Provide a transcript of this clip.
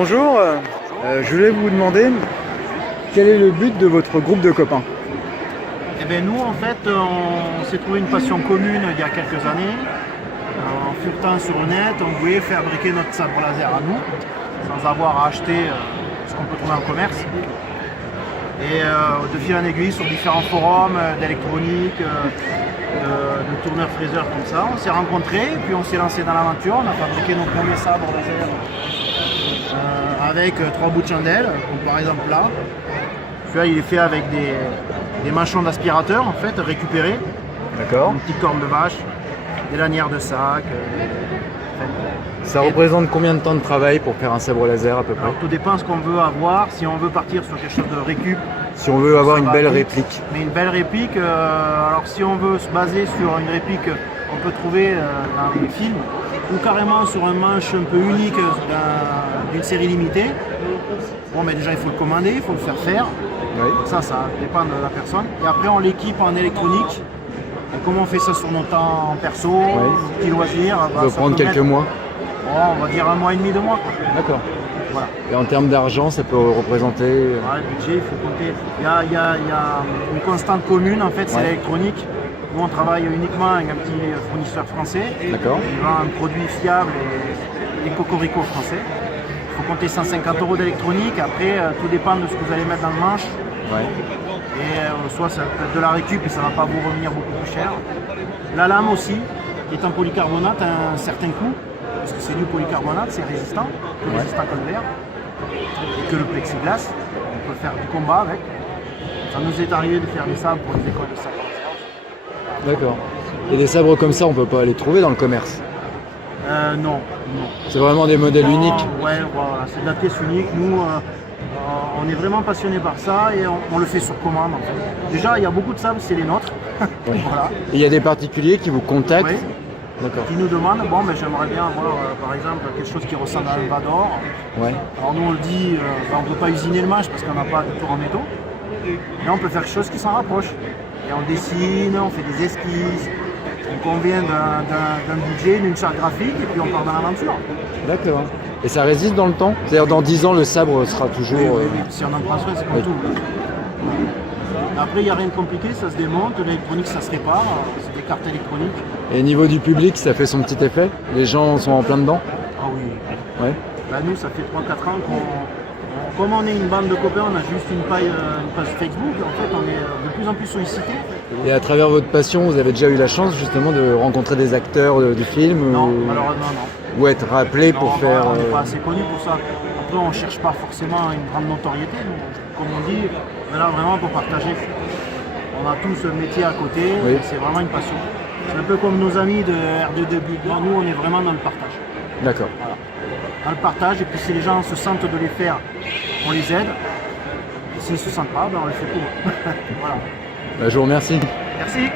Bonjour, je voulais vous demander quel est le but de votre groupe de copains? Eh bien, nous, en fait, on s'est trouvé une passion commune il y a quelques années. En furetant sur le net, on voulait fabriquer notre sabre laser à nous, sans avoir à acheter ce qu'on peut trouver en commerce. Et de fil en aiguille, sur différents forums d'électronique, de tourneurs-fraiseurs comme ça, on s'est rencontrés, puis on s'est lancé dans l'aventure. On a fabriqué nos premiers sabres laser avec 3 bouts de chandelle, comme par exemple là. Celui-là, il est fait avec des mâchons d'aspirateur en fait, récupérés. D'accord. Une petite corne de vache, des lanières de sac. Ça représente combien de temps de travail pour faire un sabre laser à peu près? Alors, tout dépend de ce qu'on veut avoir. Si on veut partir sur quelque chose de récup, Si on veut avoir ça une va belle vite. réplique. Mais une belle réplique, alors si on veut se baser sur une réplique qu'on peut trouver dans les films, ou carrément sur un manche un peu unique d'une série limitée, bon, mais déjà il faut le commander, il faut le faire. Oui. Ça dépend de la personne. Et après on l'équipe en électronique. Et comment on fait ça sur nos temps perso, petit loisir, Ça peut prendre quelques mois. On va dire 1 mois et demi, 2 mois. D'accord. Voilà. Et en termes d'argent, ça peut représenter... Ouais, le budget, il faut compter. Il y a une constante commune, en fait, c'est l'électronique. Nous, on travaille uniquement avec un petit fournisseur français. D'accord. Il vend un produit fiable et cocorico français. Il faut compter 150 € d'électronique. Après, tout dépend de ce que vous allez mettre dans le manche. Ouais. Et soit ça peut être de la récup et ça ne va pas vous revenir beaucoup plus cher. La lame aussi, qui est en polycarbonate, a un certain coût. Parce que c'est du polycarbonate, c'est résistant, plus résistant que le verre, et que le plexiglas. On peut faire du combat avec. Ça nous est arrivé de faire des sabres pour les écoles de sabre. D'accord. Et des sabres comme ça, on peut pas les trouver dans le commerce? Non. C'est vraiment des modèles uniques? Ouais, voilà, c'est de la pièce unique. Nous, on est vraiment passionnés par ça et on le fait sur commande. En fait. Déjà, il y a beaucoup de sabres, c'est les nôtres. Oui. Voilà. Et il y a des particuliers qui vous contactent? Oui. D'accord. Qui nous demandent, bon, mais j'aimerais bien avoir par exemple quelque chose qui ressemble à un Vador. Ouais. Alors nous on le dit, on ne peut pas usiner le manche parce qu'on n'a pas de tour en métaux, mais on peut faire quelque chose qui s'en rapproche. Et on dessine, on fait des esquisses, on convient d'un budget, d'une charte graphique et puis on part dans l'aventure. D'accord. Et ça résiste dans le temps? C'est-à-dire dans 10 ans, le sabre sera toujours... Oui, si on en prend soin, c'est comme tout. Après, il n'y a rien de compliqué, ça se démonte, l'électronique ça se répare, c'est des cartes électroniques. Et niveau du public, ça fait son petit effet? Les gens sont en plein dedans? Ah oui. Ouais. Bah, nous, ça fait 3-4 ans comme on est une bande de copains, on a juste une page Facebook, en fait, on est de plus en plus sollicités. Et à travers votre passion, vous avez déjà eu la chance justement de rencontrer des acteurs du film? Non, ou... malheureusement non. Ou être rappelé pour Non, faire... on n'est pas assez connu pour ça. Après, on ne cherche pas forcément une grande notoriété. Nous, comme on dit, on est là vraiment pour partager. On a tous ce métier à côté, c'est vraiment une passion. C'est un peu comme nos amis de R2D2. Nous, on est vraiment dans le partage. D'accord. Voilà. Dans le partage, et puis si les gens se sentent de les faire, on les aide. Et s'ils ne se sentent pas, ben on les fait pour eux. Voilà. Bah, je vous remercie. Merci.